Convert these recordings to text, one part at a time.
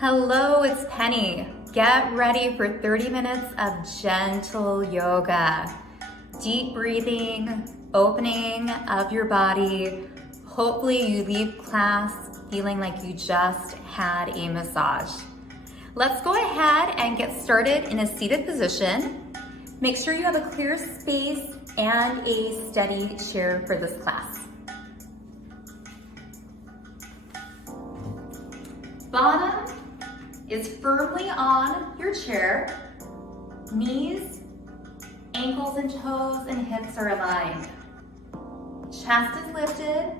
Hello, it's Penny. Get ready for 30 minutes of gentle yoga. Deep breathing, opening of your body. Hopefully you leave class feeling like you just had a massage. Let's go ahead and get started in a seated position. Make sure you have a clear space and a steady chair for this class. Bottom is firmly on your chair. Knees, ankles and toes and hips are aligned. Chest is lifted.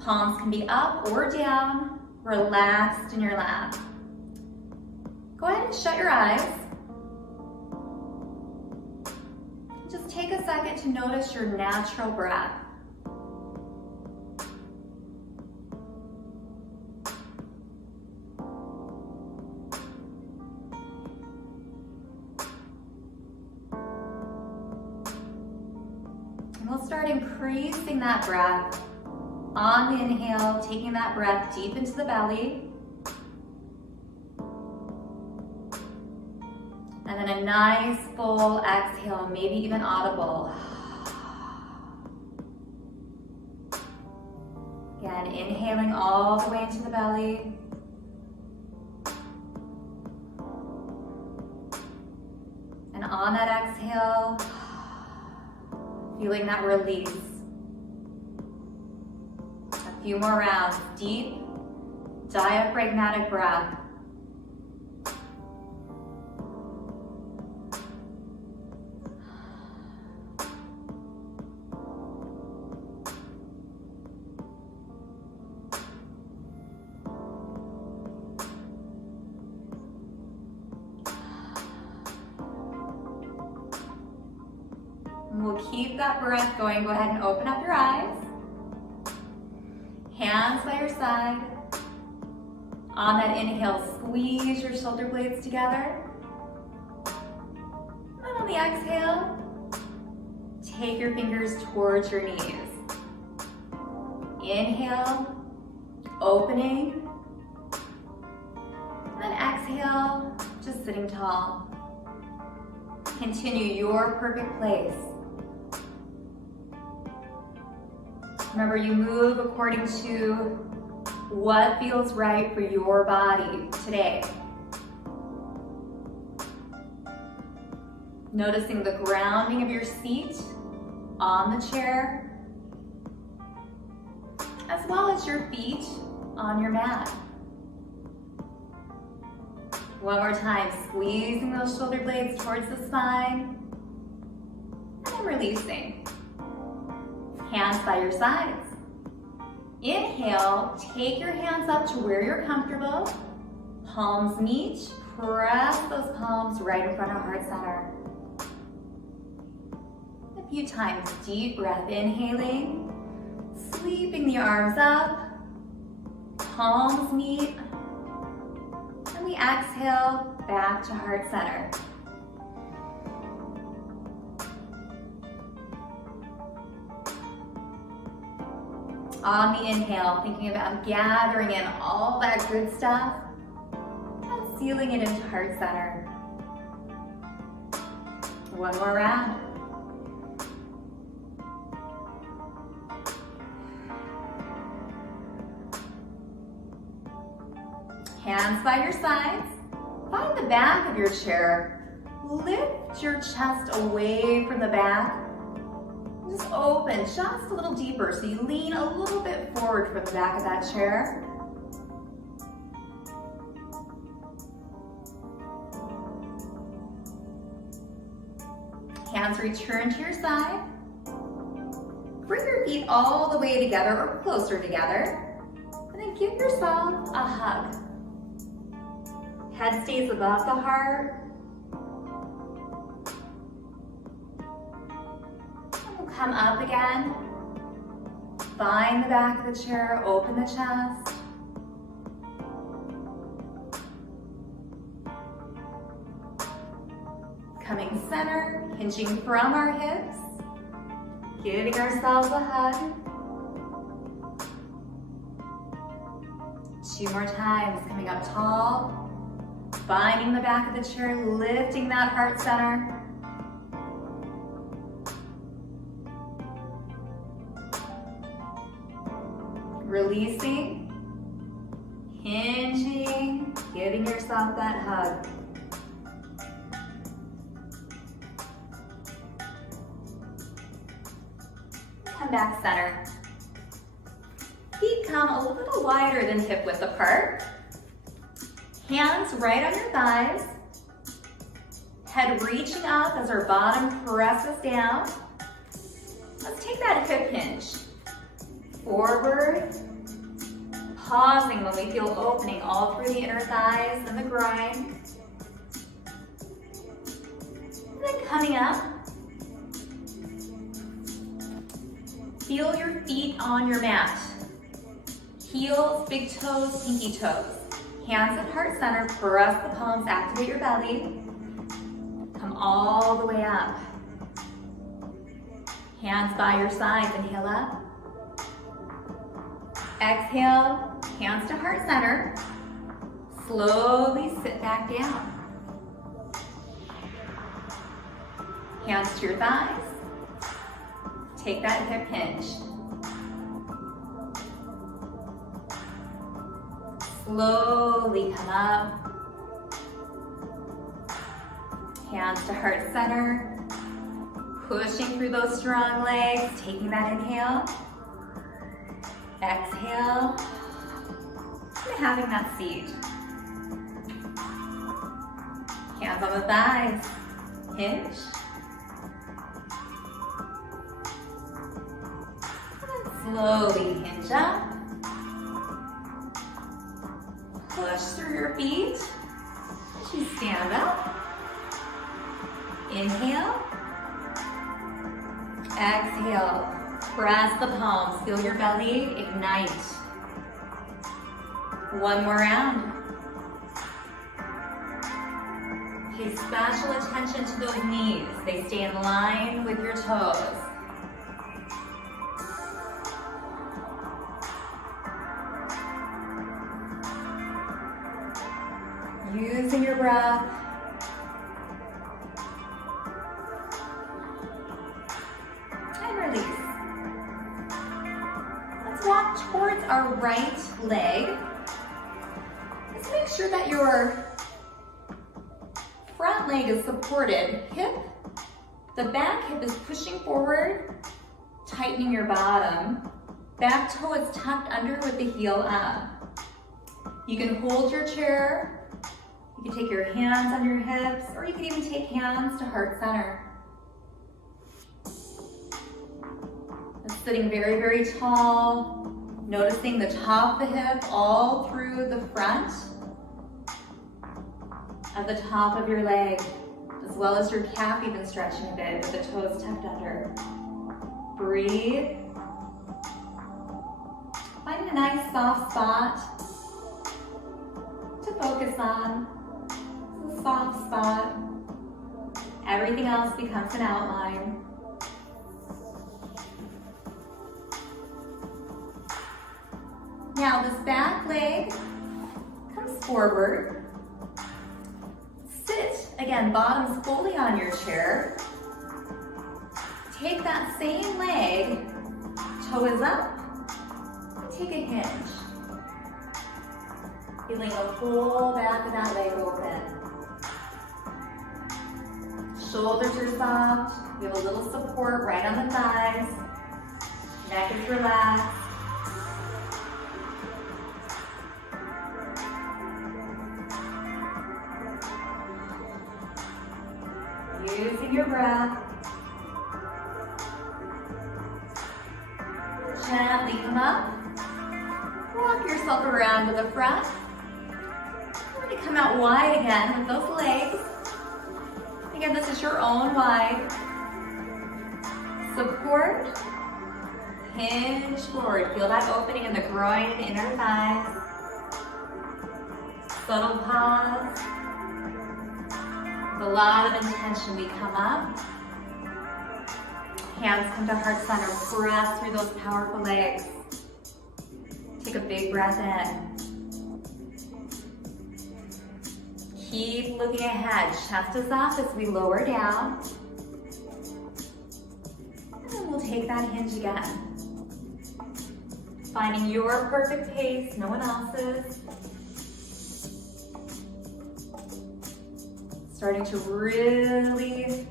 Palms can be up or down, relaxed in your lap. Go ahead and shut your eyes. Just take a second to notice your natural breath. And we'll start increasing that breath. On the inhale, taking that breath deep into the belly. And then a nice full exhale, maybe even audible. Again, inhaling all the way into the belly. And on that exhale, feeling that release. A few more rounds. Deep, diaphragmatic breath. And we'll keep that breath going. Go ahead and open up your eyes. Hands by your side. On that inhale, squeeze your shoulder blades together. And on the exhale, take your fingers towards your knees. Inhale, opening. And exhale, just sitting tall. Continue your perfect place. Remember, you move according to what feels right for your body today. Noticing the grounding of your seat on the chair, as well as your feet on your mat. One more time, squeezing those shoulder blades towards the spine, and then releasing. Hands by your sides. Inhale, take your hands up to where you're comfortable. Palms meet, press those palms right in front of heart center. A few times, deep breath, inhaling, sweeping the arms up, palms meet, and we exhale back to heart center. On the inhale, thinking about gathering in all that good stuff and sealing it into heart center. One more round. Hands by your sides. Find the back of your chair. Lift your chest away from the back. Just open just a little deeper, so you lean a little bit forward from the back of that chair. Hands return to your side. Bring your feet all the way together or closer together. And then give yourself a hug. Head stays above the heart. Come up again. Find the back of the chair, open the chest. Coming center, hinging from our hips. Giving ourselves a hug. 2 more times, coming up tall, finding the back of the chair, lifting that heart center. Releasing, hinging, giving yourself that hug. Come back center. Feet come a little wider than hip width apart. Hands right on your thighs. Head reaching up as our bottom presses down. Let's take that hip hinge. Forward, pausing when we feel opening all through the inner thighs and the groin. And then coming up, feel your feet on your mat. Heels, big toes, pinky toes. Hands at heart center, press the palms, activate your belly. Come all the way up. Hands by your sides, inhale up. Exhale, hands to heart center. Slowly sit back down. Hands to your thighs. Take that hip hinge. Slowly come up. Hands to heart center. Pushing through those strong legs, taking that inhale. Exhale, and having that seat. Hands on the thighs, hinge. And then slowly hinge up. Push through your feet as you stand up. Inhale. Exhale. Press the palms, feel your belly ignite. One more round. Pay special attention to those knees. They stay in line with your toes. Using your breath. And release. Walk towards our right leg. Let's make sure that your front leg is supported. Hip, the back hip is pushing forward, tightening your bottom. Back toe is tucked under with the heel up. You can hold your chair. You can take your hands on your hips, or you can even take hands to heart center. Sitting very, very tall, noticing the top of the hip all through the front of the top of your leg, as well as your calf even stretching a bit with the toes tucked under. Breathe. Find a nice soft spot to focus on. It's a soft spot. Everything else becomes an outline. Now this back leg comes forward. Sit, again, bottoms fully on your chair. Take that same leg, toe is up, and take a hinge. Feeling the whole back of that leg open. Shoulders are soft, you have a little support right on the thighs. Neck is relaxed. Using your breath. Gently come up. Walk yourself around to the front. We're going to come out wide again with those legs. Again, this is your own wide. Support. Hinge forward. Feel that opening in the groin and inner thighs. Subtle pause. With a lot of intention, we come up. Hands come to heart center. Press through those powerful legs. Take a big breath in. Keep looking ahead. Chest is up as we lower down. And then we'll take that hinge again. Finding your perfect pace, no one else's. Starting to really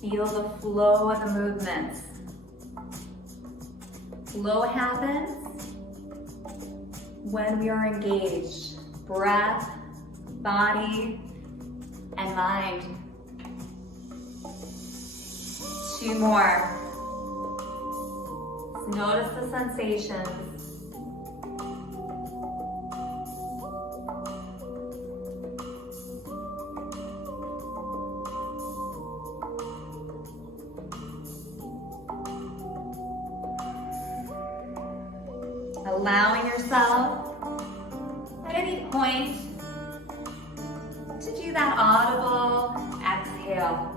feel the flow of the movements. Flow happens when we are engaged. Breath, body, and mind. 2 more. Notice the sensations. Allowing yourself at any point to do that audible exhale.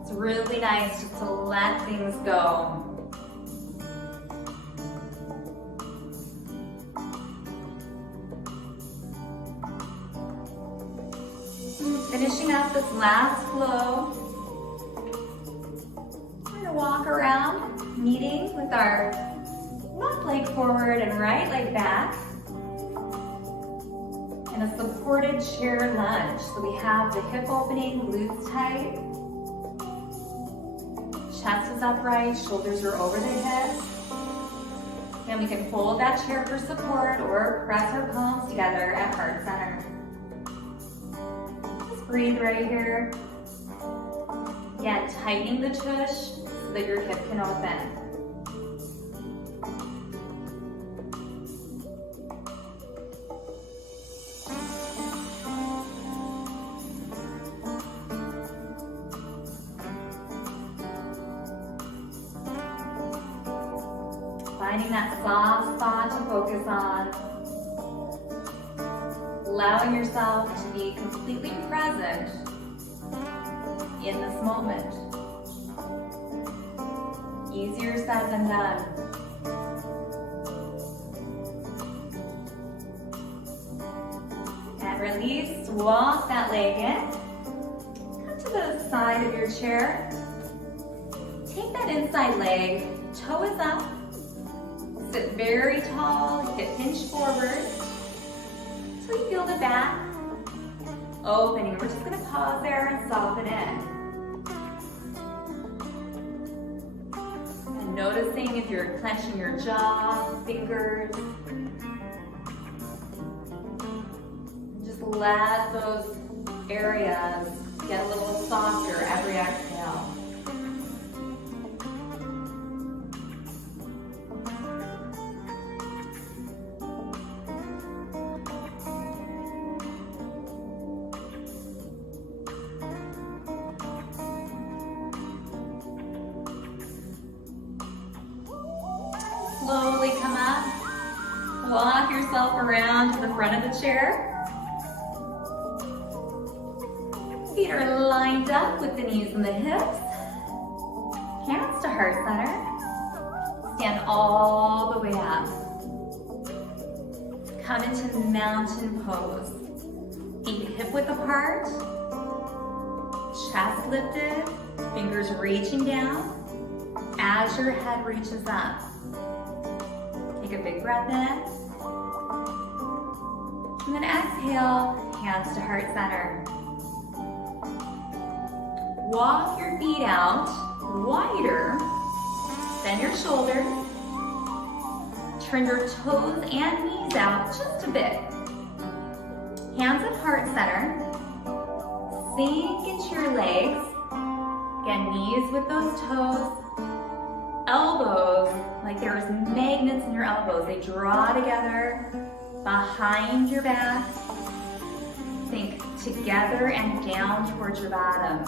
It's really nice just to let things go. Finishing up this last flow. We're gonna walk around, meeting with our left leg forward and right leg back. And a supported chair lunge. So we have the hip opening, glutes tight. Chest is upright, shoulders are over the hips. Then we can hold that chair for support or press our palms together at heart center. Just breathe right here. Again, tightening the tush so that your hip can open. Finding that soft spot to focus on. Allowing yourself to be completely present in this moment. Easier said than done. And release, walk that leg in. Come to the side of your chair. Take that inside leg, toe is up. Sit very tall, hip hinge forward. So you feel the back opening. We're just gonna pause there and soften in. And noticing if you're clenching your jaw, fingers. Just let those areas get a little softer every exhale. Slowly come up, walk yourself around to the front of the chair. Feet are lined up with the knees and the hips. Hands to heart center. Stand all the way up. Come into mountain pose. Feet hip width apart. Chest lifted, fingers reaching down as your head reaches up. Take a big breath in. And then exhale, hands to heart center. Walk your feet out wider than your shoulders. Turn your toes and knees out just a bit. Hands at heart center. Sink into your legs. Again, knees with those toes. Elbows, like there's magnets in your elbows. They draw together behind your back. Think together and down towards your bottom.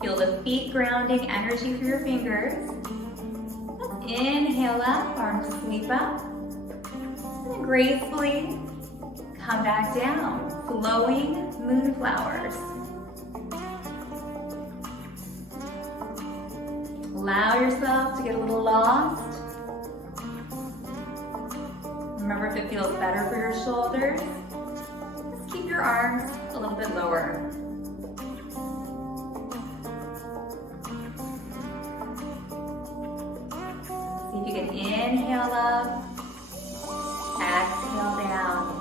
Feel the feet grounding energy through your fingers. Let's inhale up, arms sweep up. And then gracefully come back down, flowing moonflowers. Allow yourself to get a little lost. Remember, if it feels better for your shoulders, your arms a little bit lower. See if you can inhale up, exhale down.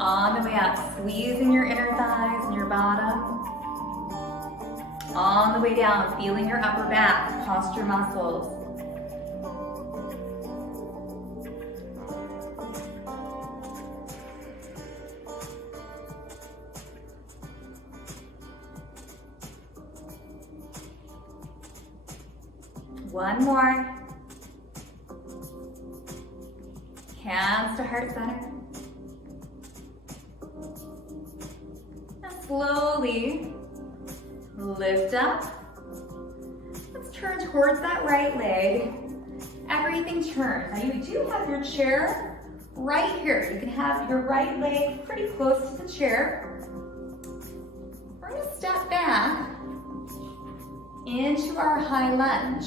On the way up, squeezing your inner thighs and your bottom. On the way down, feeling your upper back, posture muscles. One more. Hands to heart center. And slowly lift up. Let's turn towards that right leg. Everything turns. Now you do have your chair right here. You can have your right leg pretty close to the chair. We're going to step back into our high lunge.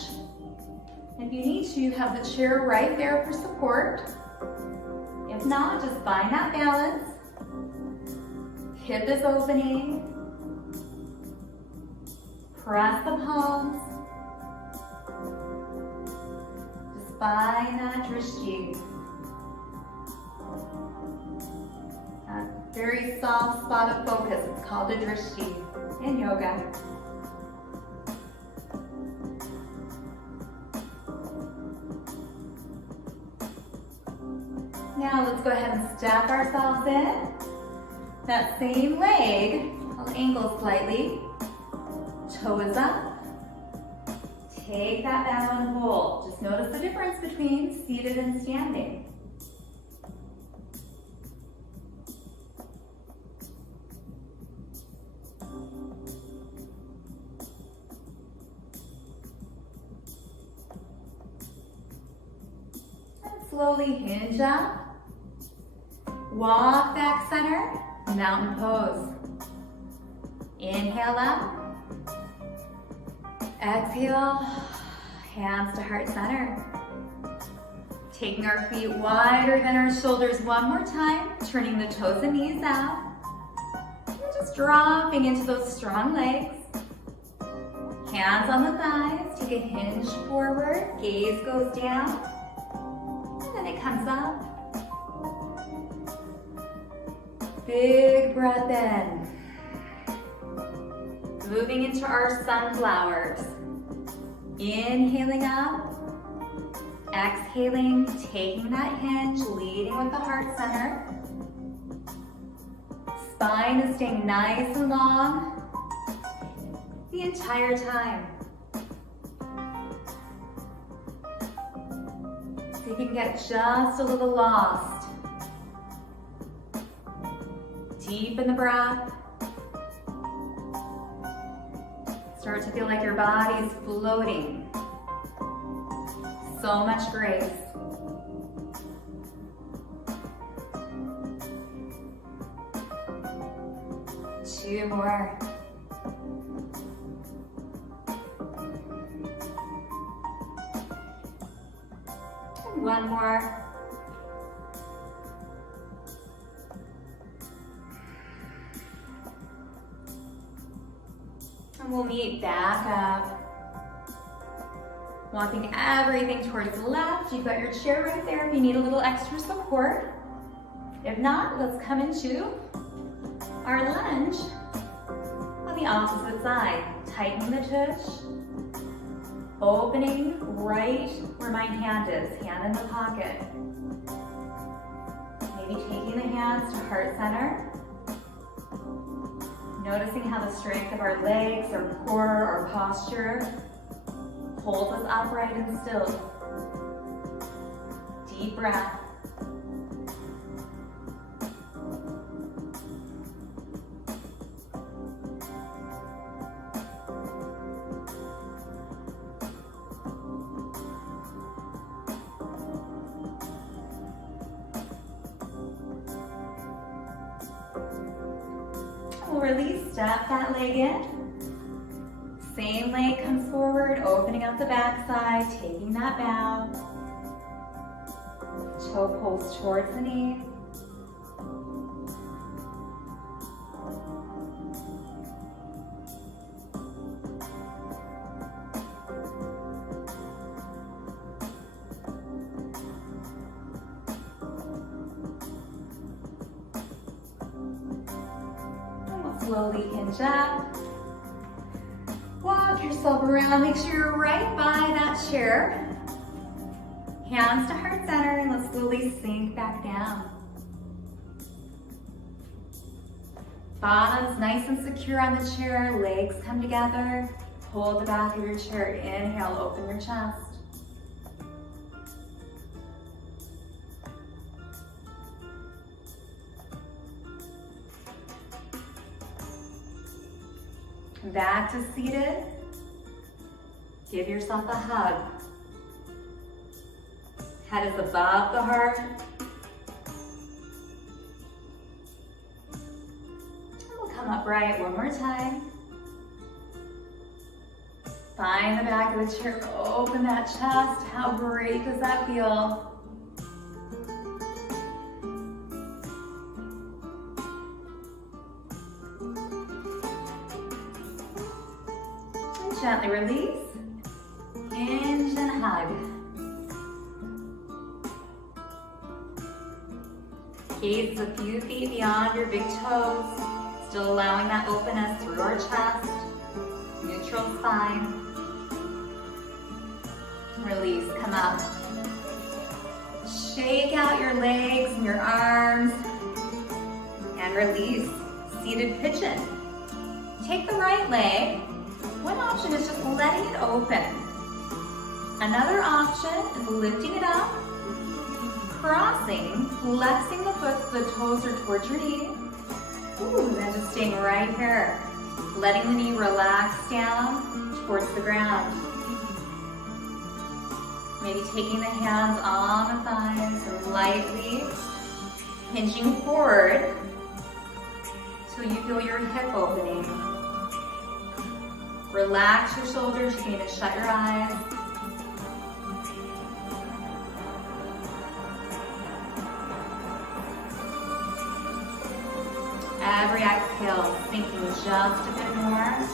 If you need to, you have the chair right there for support. If not, just find that balance. Hip is opening. Press the palms. Just find that drishti. That very soft spot of focus. It's called a drishti in yoga. Now let's go ahead and step ourselves in. That same leg, I'll angle slightly. Toes up. Take that bow and hold. Just notice the difference between seated and standing. And slowly hinge up. Walk back center, mountain pose. Inhale up. Exhale, hands to heart center. Taking our feet wider than our shoulders one more time, turning the toes and knees out. And just dropping into those strong legs. Hands on the thighs, take a hinge forward, gaze goes down, and then it comes up. Big breath in. Moving into our sunflowers. Inhaling up. Exhaling, taking that hinge, leading with the heart center. Spine is staying nice and long the entire time. See if you can get just a little lost. Deepen the breath. Start to feel like your body's floating. So much grace. Two more. And one more. And we'll meet back up. Walking everything towards the left. You've got your chair right there if you need a little extra support. If not, let's come into our lunge on the opposite side. Tightening the tush. Opening right where my hand is, hand in the pocket. Maybe taking the hands to heart center. Noticing how the strength of our legs, our core, our posture holds us upright and still. Deep breath. We'll release, step that leg in. Same leg comes forward, opening up the backside, taking that bow. Toe pulls towards the knee. Slowly hinge up. Walk yourself around. Make sure you're right by that chair. Hands to heart center, and let's slowly sink back down. Bottom's nice and secure on the chair. Legs come together. Hold the back of your chair. Inhale, open your chest. Back to seated. Give yourself a hug. Head is above the heart. And we'll come upright one more time. Find the back of the chair, open that chest. How great does that feel? Gently release, hinge and hug. Gaze a few feet beyond your big toes, still allowing that openness through our chest, neutral spine. Release, come up. Shake out your legs and your arms, and release, seated pigeon. Take the right leg. One option is just letting it open. Another option is lifting it up, crossing, flexing the foot so the toes are towards your knee. Ooh, and then just staying right here. Letting the knee relax down towards the ground. Maybe taking the hands on the thighs or lightly hinging forward till you feel your hip opening. Relax your shoulders, you can shut your eyes. Every exhale, sinking just a bit more.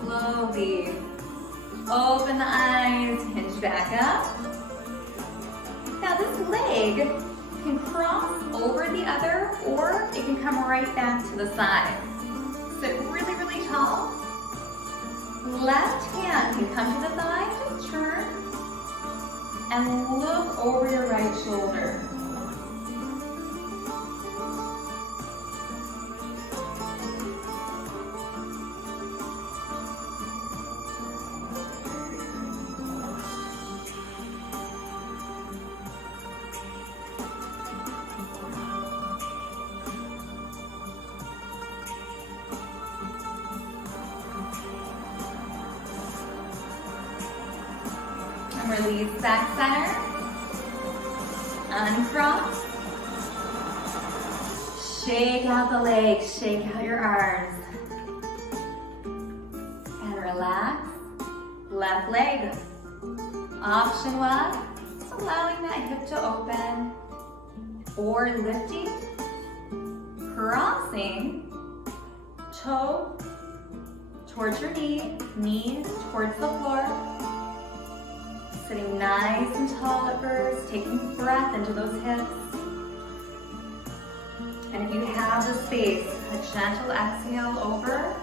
Slowly open the eyes, hinge back up. Now this leg can cross over the other, or it can come right back to the side. Sit really, really tall. Left hand can come to the thigh, just turn and look over your right shoulder. Release back center, uncross, shake out the legs, shake out your arms, and relax, left leg. Option one, allowing that hip to open, or lifting, crossing, toe towards your knee, knees towards the floor. Sitting nice and tall at first, taking breath into those hips. And if you have the space, a gentle exhale over.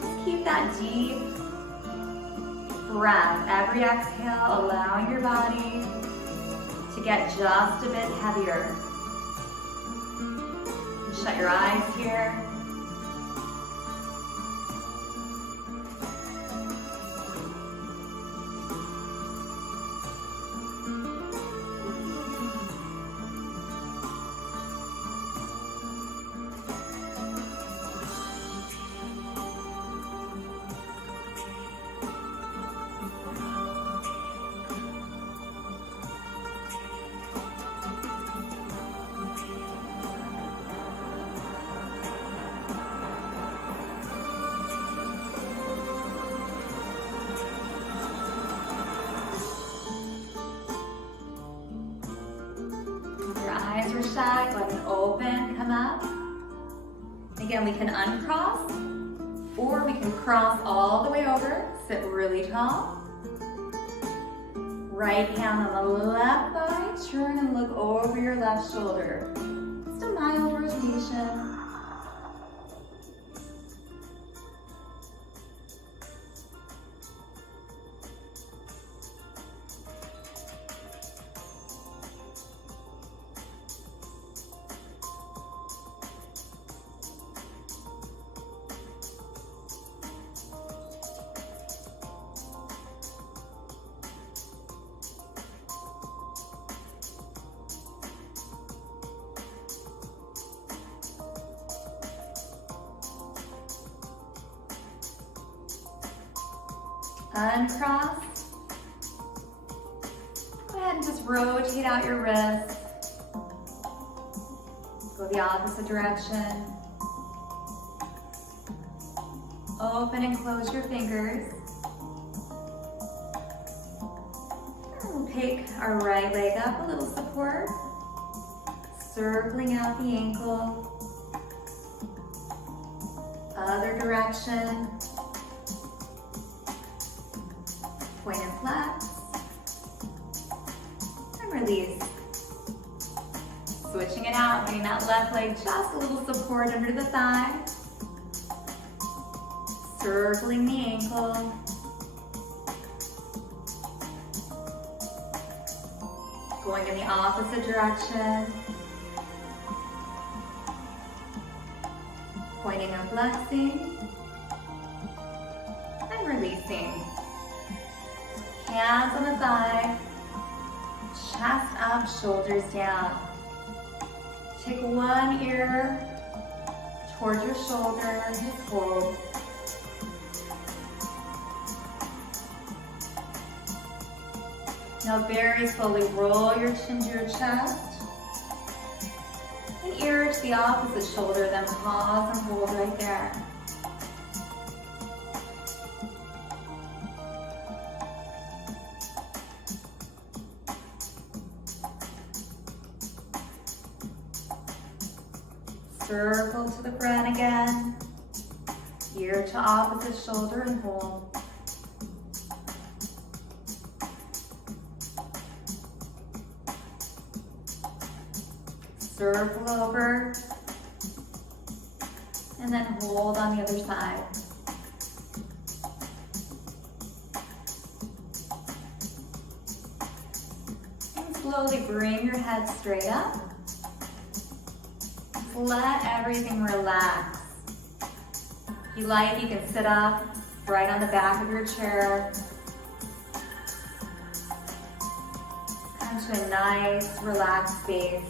Just keep that deep breath. Every exhale, allowing your body to get just a bit heavier. Shut your eyes here. come up. Again, we can uncross, or we can cross all the way over, sit really tall. Right hand on the left thigh, turn and look over your left shoulder. Just a mild rotation. Uncross. Go ahead and just rotate out your wrists. Go the opposite direction. Open and close your fingers. And we'll pick our right leg up, a little support. Circling out the ankle. Other direction. Point and flex, and release. Switching it out, getting that left leg just a little support under the thigh. Circling the ankle. Going in the opposite direction. Pointing and flexing, and releasing. Hands on the thigh, chest up, shoulders down. Take one ear towards your shoulder, just hold. Now very slowly roll your chin to your chest. An ear to the opposite shoulder, then pause and hold right there. Circle to the front again. Ear to opposite shoulder and hold. Circle over. And then hold on the other side. And slowly bring your head straight up. Let everything relax. If you like, you can sit up right on the back of your chair. Come to a nice, relaxed space.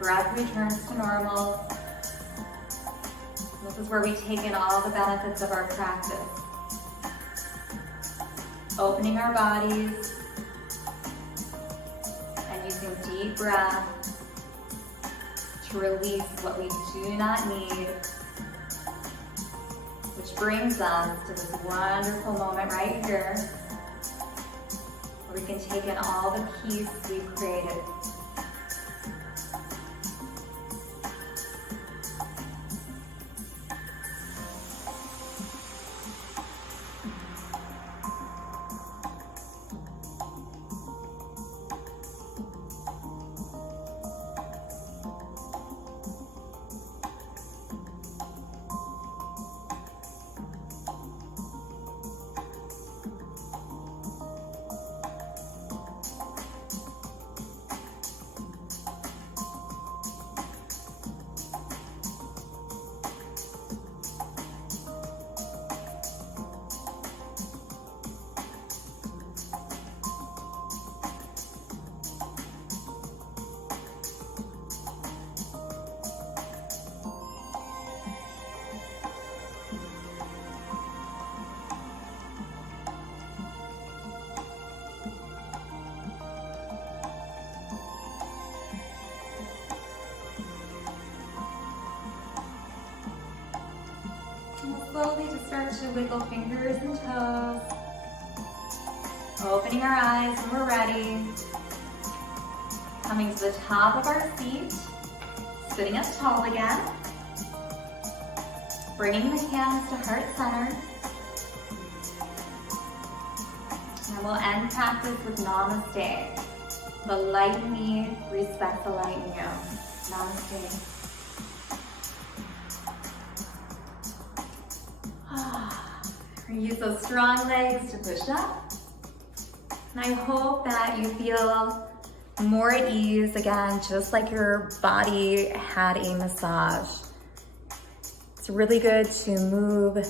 Breath returns to normal. This is where we take in all the benefits of our practice. Opening our bodies and using deep breath to release what we do not need, which brings us to this wonderful moment right here, where we can take in all the peace we've created. Slowly just start to wiggle fingers and toes. Opening our eyes when we're ready. Coming to the top of our feet. Sitting up tall again. Bringing the hands to heart center. And we'll end practice with namaste. The light in me respects the light in you. Namaste. Use those strong legs to push up. And I hope that you feel more at ease again, just like your body had a massage. It's really good to move,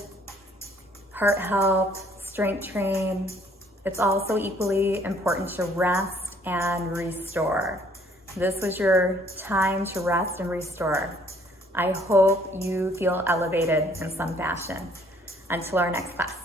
heart health, strength train. It's also equally important to rest and restore. This was your time to rest and restore. I hope you feel elevated in some fashion. Until our next class.